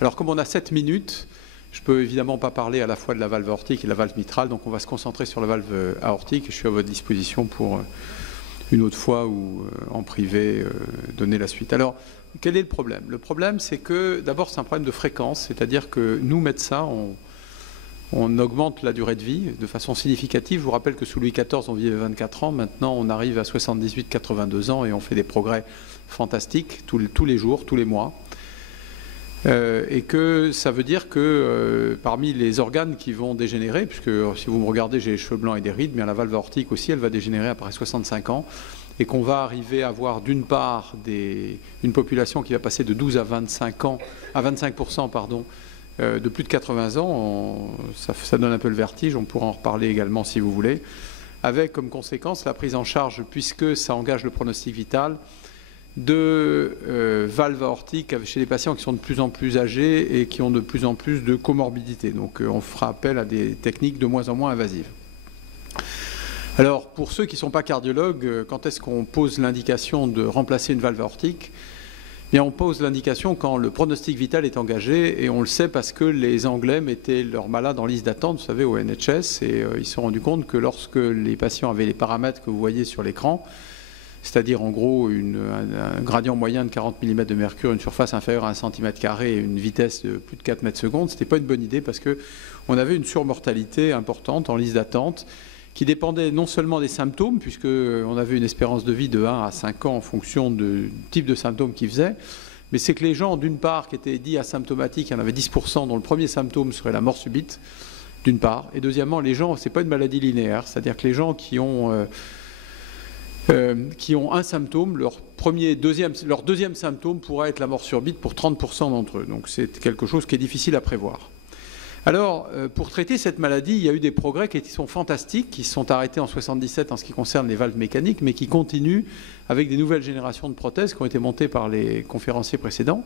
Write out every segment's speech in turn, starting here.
Alors comme on a 7 minutes, je ne peux évidemment pas parler à la fois de la valve aortique et de la valve mitrale, donc on va se concentrer sur la valve aortique et je suis à votre disposition pour une autre fois ou en privé donner la suite. Alors, quel est le problème? Le problème, c'est que d'abord c'est un problème de fréquence, c'est-à-dire que nous, médecins, on augmente la durée de vie de façon significative. Je vous rappelle que sous Louis XIV, on vivait 24 ans. Maintenant, on arrive à 78-82 ans et on fait des progrès fantastiques tous les jours, tous les mois. Et que ça veut dire que parmi les organes qui vont dégénérer, puisque si vous me regardez, j'ai les cheveux blancs et des rides, mais la valve aortique aussi, elle va dégénérer après 65 ans, et qu'on va arriver à avoir d'une part une population qui va passer de 12 à 25%, pardon, de plus de 80 ans, ça donne un peu le vertige, on pourra en reparler également si vous voulez, avec comme conséquence la prise en charge, puisque ça engage le pronostic vital, de valves aortiques chez les patients qui sont de plus en plus âgés et qui ont de plus en plus de comorbidités. Donc on fera appel à des techniques de moins en moins invasives. Alors pour ceux qui ne sont pas cardiologues, quand est-ce qu'on pose l'indication de remplacer une valve aortique? Bien, on pose l'indication quand le pronostic vital est engagé, et on le sait parce que les Anglais mettaient leurs malades en liste d'attente, vous savez, au NHS, et ils se sont rendus compte que lorsque les patients avaient les paramètres que vous voyez sur l'écran, c'est-à-dire en gros un gradient moyen de 40 mm de mercure, une surface inférieure à 1 cm² et une vitesse de plus de 4 mètres secondes, ce n'était pas une bonne idée parce qu'on avait une surmortalité importante en liste d'attente qui dépendait non seulement des symptômes, puisqu'on avait une espérance de vie de 1 à 5 ans en fonction du type de symptômes qu'ils faisaient, mais c'est que les gens, d'une part, qui étaient dits asymptomatiques, il y en avait 10% dont le premier symptôme serait la mort subite, d'une part, et deuxièmement, les gens, ce n'est pas une maladie linéaire, c'est-à-dire que les gens qui ont un symptôme, leur deuxième symptôme pourrait être la mort subite pour 30% d'entre eux. Donc c'est quelque chose qui est difficile à prévoir. Alors, pour traiter cette maladie, il y a eu des progrès qui sont fantastiques, qui se sont arrêtés en 1977 en ce qui concerne les valves mécaniques, mais qui continuent avec des nouvelles générations de prothèses qui ont été montées par les conférenciers précédents.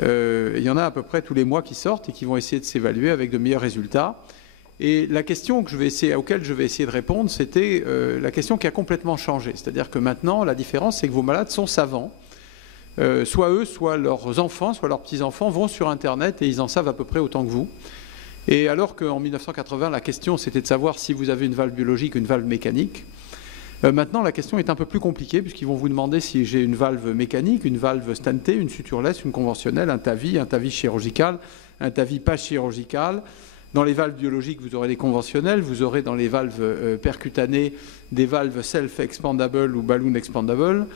Il y en a à peu près tous les mois qui sortent et qui vont essayer de s'évaluer avec de meilleurs résultats. Et la question auquel je vais essayer de répondre, c'était la question qui a complètement changé. C'est-à-dire que maintenant, la différence, c'est que vos malades sont savants. Soit eux, soit leurs enfants, soit leurs petits-enfants vont sur Internet et ils en savent à peu près autant que vous. Et alors qu'en 1980, la question, c'était de savoir si vous avez une valve biologique ou une valve mécanique, maintenant, la question est un peu plus compliquée puisqu'ils vont vous demander si j'ai une valve mécanique, une valve stentée, une sutureless, une conventionnelle, un TAVI chirurgical, un TAVI pas chirurgical. Dans les valves biologiques, vous aurez des conventionnelles, vous aurez dans les valves percutanées des valves self-expandable ou balloon expandable.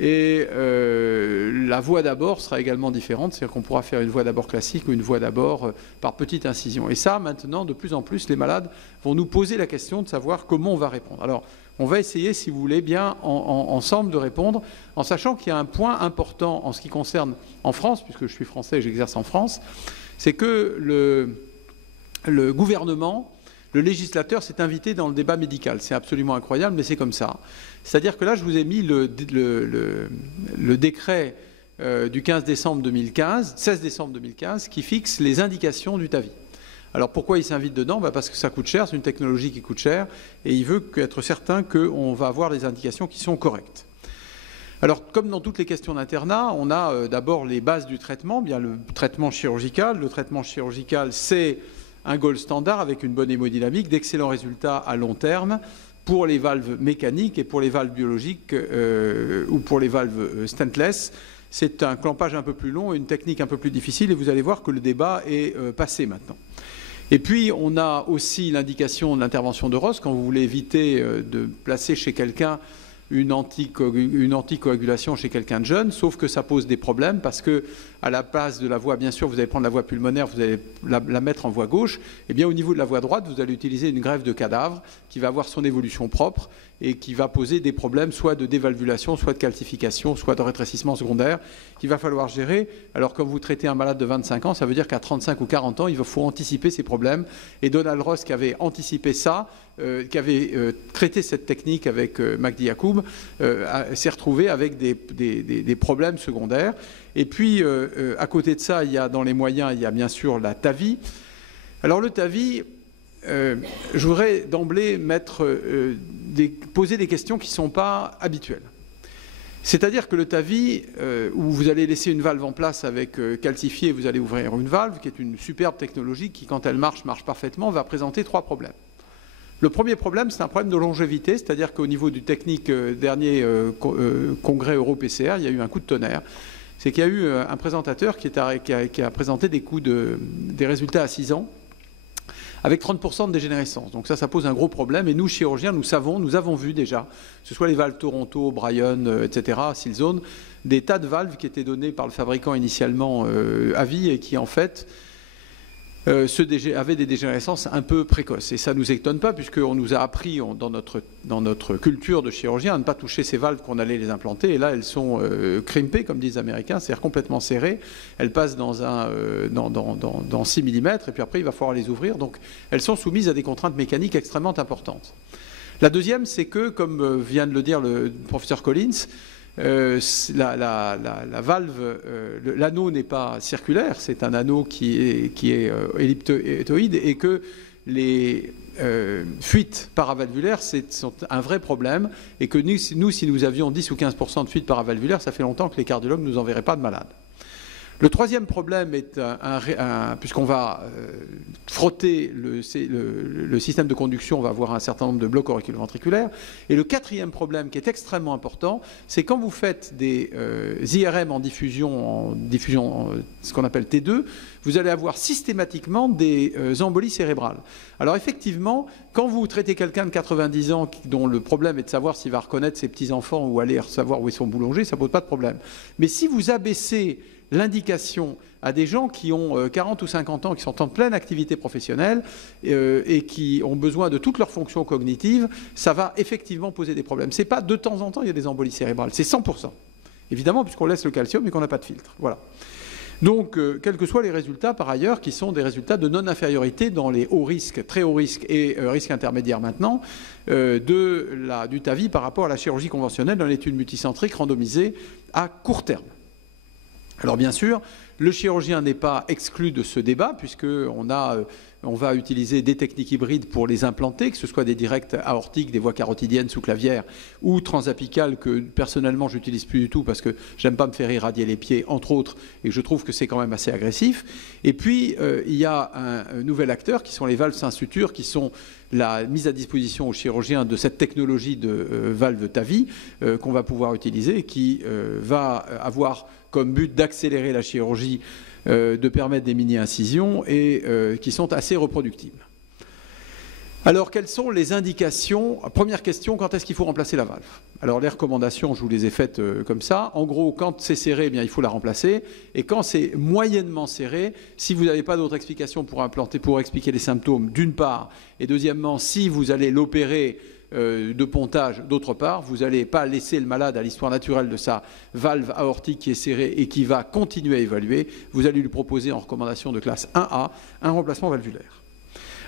Et la voie d'abord sera également différente, c'est-à-dire qu'on pourra faire une voie d'abord classique ou une voie d'abord par petite incision. Et ça, maintenant, de plus en plus, les malades vont nous poser la question de savoir comment on va répondre. Alors, on va essayer, si vous voulez, bien ensemble de répondre, en sachant qu'il y a un point important en ce qui concerne en France, puisque je suis français et j'exerce en France, c'est que le gouvernement, le législateur s'est invité dans le débat médical. C'est absolument incroyable, mais c'est comme ça. C'est-à-dire que là, je vous ai mis le décret du 16 décembre 2015, qui fixe les indications du TAVI. Alors pourquoi il s'invite dedans? Parce que ça coûte cher, c'est une technologie qui coûte cher, et il veut être certain qu'on va avoir des indications qui sont correctes. Alors, comme dans toutes les questions d'internat, on a d'abord les bases du traitement, bien le traitement chirurgical. Le traitement chirurgical, c'est un gold standard avec une bonne hémodynamique, d'excellents résultats à long terme pour les valves mécaniques et pour les valves biologiques ou pour les valves stentless. C'est un clampage un peu plus long et une technique un peu plus difficile, et vous allez voir que le débat est passé maintenant. Et puis, on a aussi l'indication de l'intervention de Ross quand vous voulez éviter de placer chez quelqu'un une anticoagulation chez quelqu'un de jeune, sauf que ça pose des problèmes parce que à la place de la voie, bien sûr, vous allez prendre la voie pulmonaire, vous allez la mettre en voie gauche, et bien au niveau de la voie droite, vous allez utiliser une greffe de cadavre qui va avoir son évolution propre et qui va poser des problèmes soit de dévalvulation, soit de calcification, soit de rétrécissement secondaire qu'il va falloir gérer. Alors quand vous traitez un malade de 25 ans, ça veut dire qu'à 35 ou 40 ans, il faut anticiper ces problèmes. Et Donald Ross, qui avait anticipé ça, qui avait traité cette technique avec Magdi Yacoub, s'est retrouvé avec des problèmes secondaires. Et puis, à côté de ça, il y a dans les moyens, il y a bien sûr la TAVI. Alors le TAVI, je voudrais d'emblée poser des questions qui ne sont pas habituelles. C'est-à-dire que le TAVI, où vous allez laisser une valve en place avec calcifié, vous allez ouvrir une valve, qui est une superbe technologie qui, quand elle marche parfaitement, va présenter 3 problèmes. Le premier problème, c'est un problème de longévité, c'est-à-dire qu'au niveau du technique dernier congrès Euro-PCR, il y a eu un coup de tonnerre. C'est qu'il y a eu un présentateur qui a présenté des résultats à 6 ans, avec 30% de dégénérescence. Donc ça pose un gros problème. Et nous, chirurgiens, nous avons vu déjà, que ce soit les valves Toronto, Bryan, etc., Silzone, des tas de valves qui étaient données par le fabricant initialement à vie et qui, en fait, avaient des dégénérescences un peu précoces. Et ça ne nous étonne pas, puisqu'on nous a appris dans notre culture de chirurgien à ne pas toucher ces valves qu'on allait les implanter. Et là, elles sont crimpées, comme disent les Américains, c'est-à-dire complètement serrées. Elles passent dans 6 mm, et puis après, il va falloir les ouvrir. Donc, elles sont soumises à des contraintes mécaniques extrêmement importantes. La deuxième, c'est que, comme vient de le dire le professeur Collins, la valve, l'anneau n'est pas circulaire, c'est un anneau qui est elliptoïde, et que les fuites paravalvulaires sont un vrai problème, et que nous, si nous avions 10 ou 15% de fuites paravalvulaires, ça fait longtemps que les cardiologues ne nous enverraient pas de malades. Le troisième problème est puisqu'on va frotter le système de conduction, on va avoir un certain nombre de blocs auriculo-ventriculaires. Et le quatrième problème qui est extrêmement important, c'est quand vous faites des IRM en diffusion, ce qu'on appelle T2, vous allez avoir systématiquement des embolies cérébrales. Alors effectivement, quand vous traitez quelqu'un de 90 ans dont le problème est de savoir s'il va reconnaître ses petits-enfants ou aller savoir où est son boulanger, ça ne pose pas de problème. Mais si vous abaissez l'indication à des gens qui ont 40 ou 50 ans, qui sont en pleine activité professionnelle et qui ont besoin de toutes leurs fonctions cognitives, ça va effectivement poser des problèmes. Ce n'est pas de temps en temps il y a des embolies cérébrales, c'est 100%. Évidemment, puisqu'on laisse le calcium et qu'on n'a pas de filtre. Voilà. Donc, quels que soient les résultats, par ailleurs, qui sont des résultats de non-infériorité dans les hauts risques, très hauts risques et risques intermédiaires maintenant, du TAVI par rapport à la chirurgie conventionnelle dans l'étude multicentrique randomisée à court terme. Alors bien sûr, le chirurgien n'est pas exclu de ce débat, puisqu'on va utiliser des techniques hybrides pour les implanter, que ce soit des directs aortiques, des voies carotidiennes sous-clavières ou transapicales, que personnellement j'utilise plus du tout parce que j'aime pas me faire irradier les pieds, entre autres, et que je trouve que c'est quand même assez agressif. Et puis il y a un nouvel acteur qui sont les valves Saint-Suture, qui sont la mise à disposition aux chirurgiens de cette technologie de valve TAVI qu'on va pouvoir utiliser, qui va avoir comme but d'accélérer la chirurgie, de permettre des mini-incisions et qui sont assez reproductibles. Alors, quelles sont les indications? Première question, quand est-ce qu'il faut remplacer la valve? Alors, les recommandations, je vous les ai faites comme ça. En gros, quand c'est serré, eh bien, il faut la remplacer. Et quand c'est moyennement serré, si vous n'avez pas d'autre explication pour expliquer les symptômes, d'une part, et deuxièmement, si vous allez l'opérer de pontage, d'autre part, vous n'allez pas laisser le malade à l'histoire naturelle de sa valve aortique qui est serrée et qui va continuer à évaluer. Vous allez lui proposer en recommandation de classe 1A un remplacement valvulaire.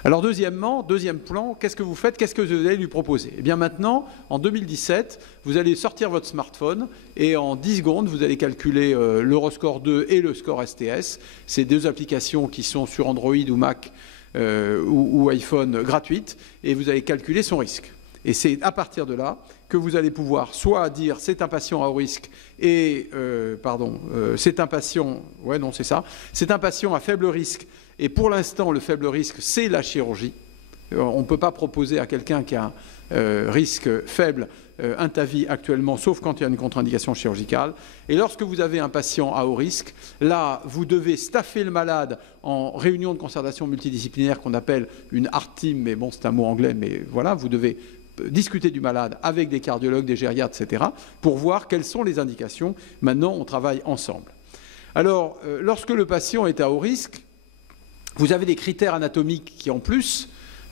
Alors deuxièmement, deuxième plan, qu'est-ce que vous faites? Qu'est-ce que vous allez lui proposer? Eh bien maintenant, en 2017, vous allez sortir votre smartphone et en 10 secondes, vous allez calculer l'Euroscore 2 et le score STS. C'est deux applications qui sont sur Android ou Mac ou iPhone gratuites, et vous allez calculer son risque. Et c'est à partir de là que vous allez pouvoir soit dire c'est un patient à haut risque et c'est un patient, c'est un patient à faible risque, et pour l'instant le faible risque c'est la chirurgie. On ne peut pas proposer à quelqu'un qui a un risque faible un TAVI actuellement, sauf quand il y a une contre-indication chirurgicale. Et lorsque vous avez un patient à haut risque, là, vous devez staffer le malade en réunion de concertation multidisciplinaire qu'on appelle une heart team, mais bon, c'est un mot anglais, mais voilà, vous devez discuter du malade avec des cardiologues, des gériatres, etc., pour voir quelles sont les indications. Maintenant, on travaille ensemble. Alors, lorsque le patient est à haut risque, vous avez des critères anatomiques qui, en plus,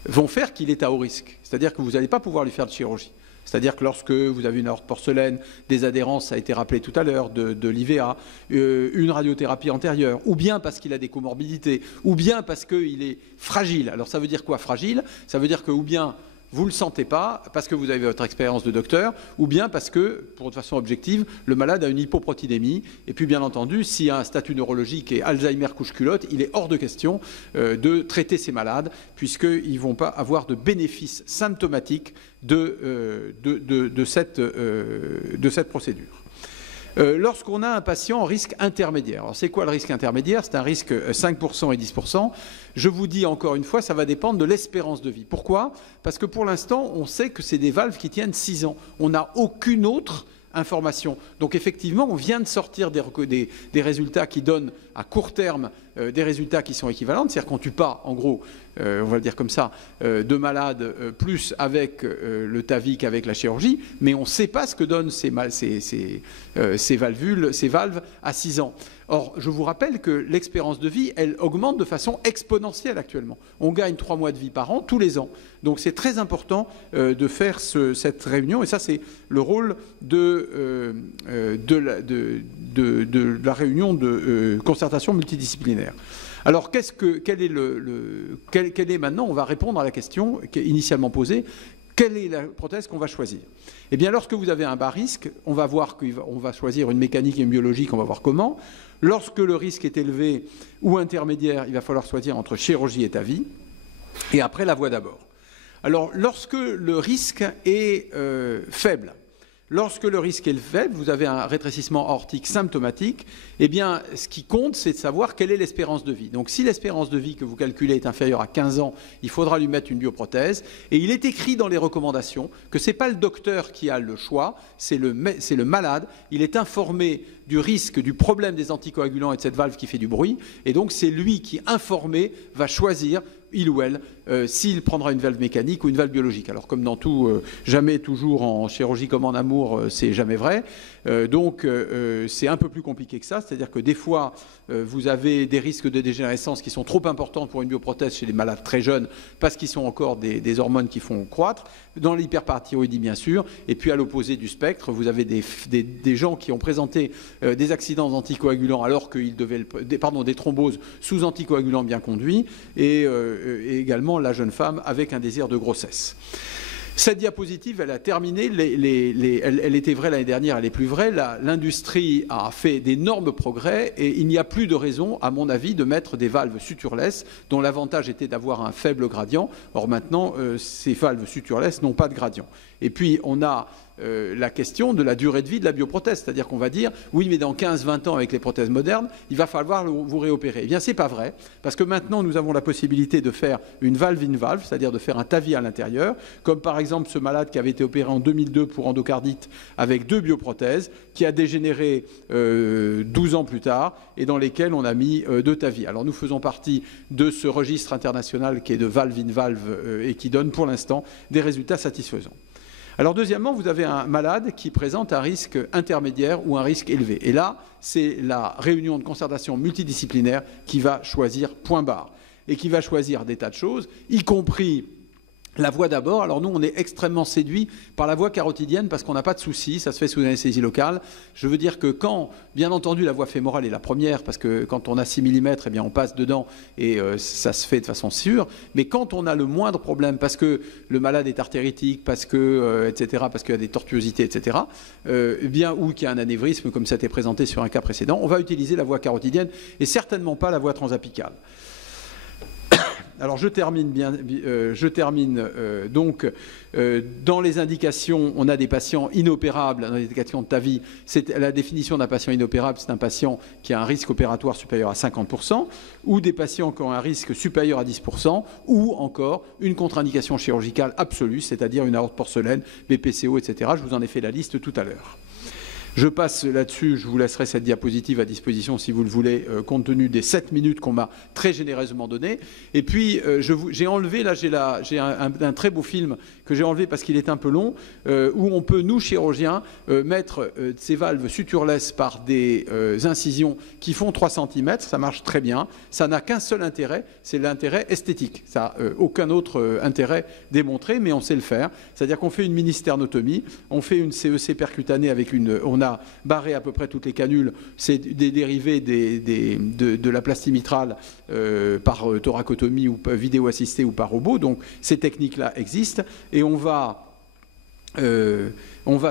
vont faire qu'il est à haut risque. C'est-à-dire que vous n'allez pas pouvoir lui faire de chirurgie. C'est-à-dire que lorsque vous avez une aorte porcelaine, des adhérences, ça a été rappelé tout à l'heure, de l'IVA, une radiothérapie antérieure, ou bien parce qu'il a des comorbidités, ou bien parce qu'il est fragile. Alors ça veut dire quoi, fragile? Ça veut dire que ou bien vous ne le sentez pas parce que vous avez votre expérience de docteur, ou bien parce que, de façon objective, le malade a une hypoprotidémie. Et puis, bien entendu, s'il y a un statut neurologique et Alzheimer couche-culotte, il est hors de question de traiter ces malades, puisqu'ils ne vont pas avoir de bénéfices symptomatiques de cette procédure. Lorsqu'on a un patient en risque intermédiaire. Alors c'est quoi le risque intermédiaire? C'est un risque 5% et 10%. Je vous dis encore une fois, ça va dépendre de l'espérance de vie. Pourquoi? Parce que pour l'instant, on sait que c'est des valves qui tiennent 6 ans. On n'a aucune autre information. Donc effectivement, on vient de sortir des résultats qui donnent à court terme des résultats qui sont équivalents. C'est-à-dire qu'on ne tue pas, en gros, on va le dire comme ça, de malades plus avec le TAVI qu'avec la chirurgie, mais on ne sait pas ce que donnent ces valves à 6 ans. Or, je vous rappelle que l'expérience de vie, elle augmente de façon exponentielle actuellement. On gagne 3 mois de vie par an, tous les ans. Donc c'est très important de faire cette réunion, et ça c'est le rôle de la réunion de concertation multidisciplinaire. Alors quel est maintenant, on va répondre à la question qui est initialement posée, quelle est la prothèse qu'on va choisir? Eh bien, lorsque vous avez un bas risque, on va voir qu'on va choisir une mécanique et une biologique, on va voir comment. Lorsque le risque est élevé ou intermédiaire, il va falloir choisir entre chirurgie et TAVI. Et après, la voie d'abord. Alors, lorsque le risque est faible, vous avez un rétrécissement aortique symptomatique, eh bien, ce qui compte, c'est de savoir quelle est l'espérance de vie. Donc, si l'espérance de vie que vous calculez est inférieure à 15 ans, il faudra lui mettre une bioprothèse. Et il est écrit dans les recommandations que ce n'est pas le docteur qui a le choix, c'est le malade. Il est informé du risque, du problème des anticoagulants et de cette valve qui fait du bruit. Et donc, c'est lui qui, informé, va choisir il ou elle, s'il prendra une valve mécanique ou une valve biologique. Alors comme dans tout, jamais toujours en chirurgie comme en amour, c'est jamais vrai. Donc c'est un peu plus compliqué que ça, c'est-à-dire que des fois, vous avez des risques de dégénérescence qui sont trop importants pour une bioprothèse chez les malades très jeunes, parce qu'ils sont encore des hormones qui font croître, dans l'hyperparathyroïdie bien sûr, et puis à l'opposé du spectre, vous avez des gens qui ont présenté des accidents anticoagulants alors qu'ils devaient, des thromboses sous anticoagulants bien conduits, et également la jeune femme avec un désir de grossesse. Cette diapositive, elle a terminé, elle était vraie l'année dernière, elle est plus vraie. L'industrie a fait d'énormes progrès et il n'y a plus de raison, à mon avis, de mettre des valves sutureless dont l'avantage était d'avoir un faible gradient. Or maintenant, ces valves sutureless n'ont pas de gradient. Et puis, on a la question de la durée de vie de la bioprothèse. C'est-à-dire qu'on va dire, oui, mais dans 15-20 ans, avec les prothèses modernes, il va falloir vous réopérer. Eh bien, ce n'est pas vrai, parce que maintenant, nous avons la possibilité de faire une valve-in-valve, c'est-à-dire de faire un TAVI à l'intérieur, comme par exemple ce malade qui avait été opéré en 2002 pour endocardite avec 2 bioprothèses, qui a dégénéré 12 ans plus tard, et dans lesquelles on a mis 2 TAVI. Alors, nous faisons partie de ce registre international qui est de valve-in-valve et qui donne pour l'instant des résultats satisfaisants. Alors deuxièmement, vous avez un malade qui présente un risque intermédiaire ou un risque élevé. Et là, c'est la réunion de concertation multidisciplinaire qui va choisir point barre et qui va choisir des tas de choses, y compris la voie d'abord. Alors nous, on est extrêmement séduits par la voie carotidienne parce qu'on n'a pas de souci, ça se fait sous anesthésie locale. Je veux dire que quand, bien entendu, la voie fémorale est la première, parce que quand on a 6 mm, eh bien on passe dedans et ça se fait de façon sûre. Mais quand on a le moindre problème, parce que le malade est artéritique, parce que, etc., parce qu'il y a des tortuosités, etc., bien, ou qu'il y a un anévrisme, comme ça a été présenté sur un cas précédent, on va utiliser la voie carotidienne et certainement pas la voie transapicale. Alors je termine donc dans les indications, on a des patients inopérables, dans les indications de TAVI, la définition d'un patient inopérable, c'est un patient qui a un risque opératoire supérieur à 50%, ou des patients qui ont un risque supérieur à 10%, ou encore une contre-indication chirurgicale absolue, c'est-à-dire une aorte porcelaine, BPCO, etc. Je vous en ai fait la liste tout à l'heure. Je passe là-dessus, je vous laisserai cette diapositive à disposition si vous le voulez, compte tenu des 7 minutes qu'on m'a très généreusement données. Et puis, j'ai enlevé, là j'ai un très beau film que j'ai enlevé parce qu'il est un peu long, où on peut, nous chirurgiens, mettre ces valves sutureless par des incisions qui font 3 cm, ça marche très bien. Ça n'a qu'un seul intérêt, c'est l'intérêt esthétique. Ça n'a aucun autre intérêt démontré, mais on sait le faire. C'est-à-dire qu'on fait une mini-sternotomie, on fait une CEC percutanée avec on a barré à peu près toutes les canules, c'est des dérivés de la plastie mitrale par thoracotomie ou vidéo assistée ou par robot. Donc ces techniques-là existent et on va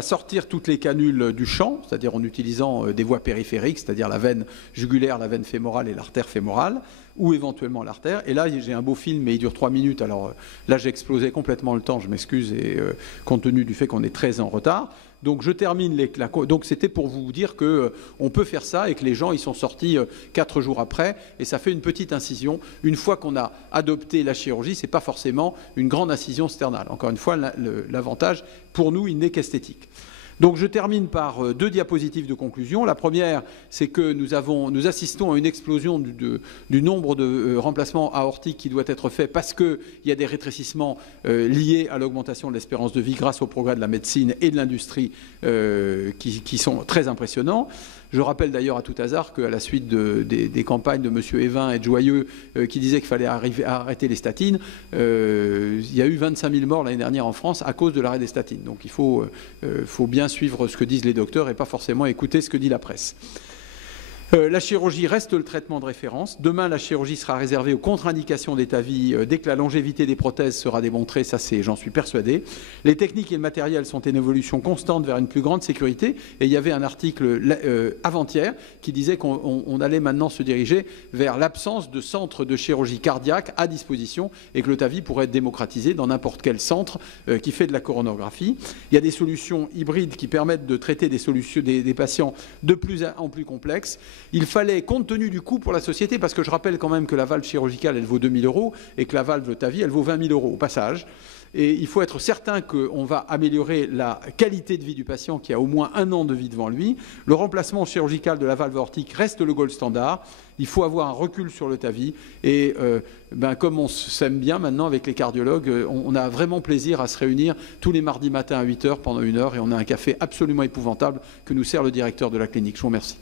sortir toutes les canules du champ, c'est-à-dire en utilisant des voies périphériques, c'est-à-dire la veine jugulaire, la veine fémorale et l'artère fémorale, ou éventuellement l'artère. Et là, j'ai un beau film, mais il dure 3 minutes. Alors là, j'ai explosé complètement le temps, je m'excuse, et compte tenu du fait qu'on est très en retard. Donc je termine donc c'était pour vous dire que on peut faire ça et que les gens ils sont sortis 4 jours après et ça fait une petite incision. Une fois qu'on a adopté la chirurgie, c'est pas forcément une grande incision sternale. Encore une fois, l'avantage pour nous, il n'est qu'esthétique. Donc je termine par 2 diapositives de conclusion. La première, c'est que nous assistons à une explosion du nombre de remplacements aortiques qui doit être fait parce qu'il y a des rétrécissements liés à l'augmentation de l'espérance de vie grâce au progrès de la médecine et de l'industrie qui sont très impressionnants. Je rappelle d'ailleurs à tout hasard qu'à la suite des campagnes de M. Evin et de Joyeux qui disaient qu'il fallait arrêter les statines, il y a eu 25 000 morts l'année dernière en France à cause de l'arrêt des statines. Donc il faut bien suivre ce que disent les docteurs et pas forcément écouter ce que dit la presse. La chirurgie reste le traitement de référence. Demain, la chirurgie sera réservée aux contre-indications d'état vie dès que la longévité des prothèses sera démontrée, ça j'en suis persuadé. Les techniques et le matériel sont en évolution constante vers une plus grande sécurité. Et il y avait un article avant-hier qui disait qu'on allait maintenant se diriger vers l'absence de centres de chirurgie cardiaque à disposition et que le TAVI pourrait être démocratisé dans n'importe quel centre qui fait de la coronographie. Il y a des solutions hybrides qui permettent de traiter des patients de plus en plus complexes. Il fallait, compte tenu du coût pour la société, parce que je rappelle quand même que la valve chirurgicale, elle vaut 2 000 € et que la valve TAVI, elle vaut 20 000 € au passage. Et il faut être certain qu'on va améliorer la qualité de vie du patient qui a au moins 1 an de vie devant lui. Le remplacement chirurgical de la valve aortique reste le gold standard. Il faut avoir un recul sur le TAVI. Et comme on s'aime bien maintenant avec les cardiologues, on a vraiment plaisir à se réunir tous les mardis matins à 8 h pendant 1 heure. Et on a un café absolument épouvantable que nous sert le directeur de la clinique. Je vous remercie.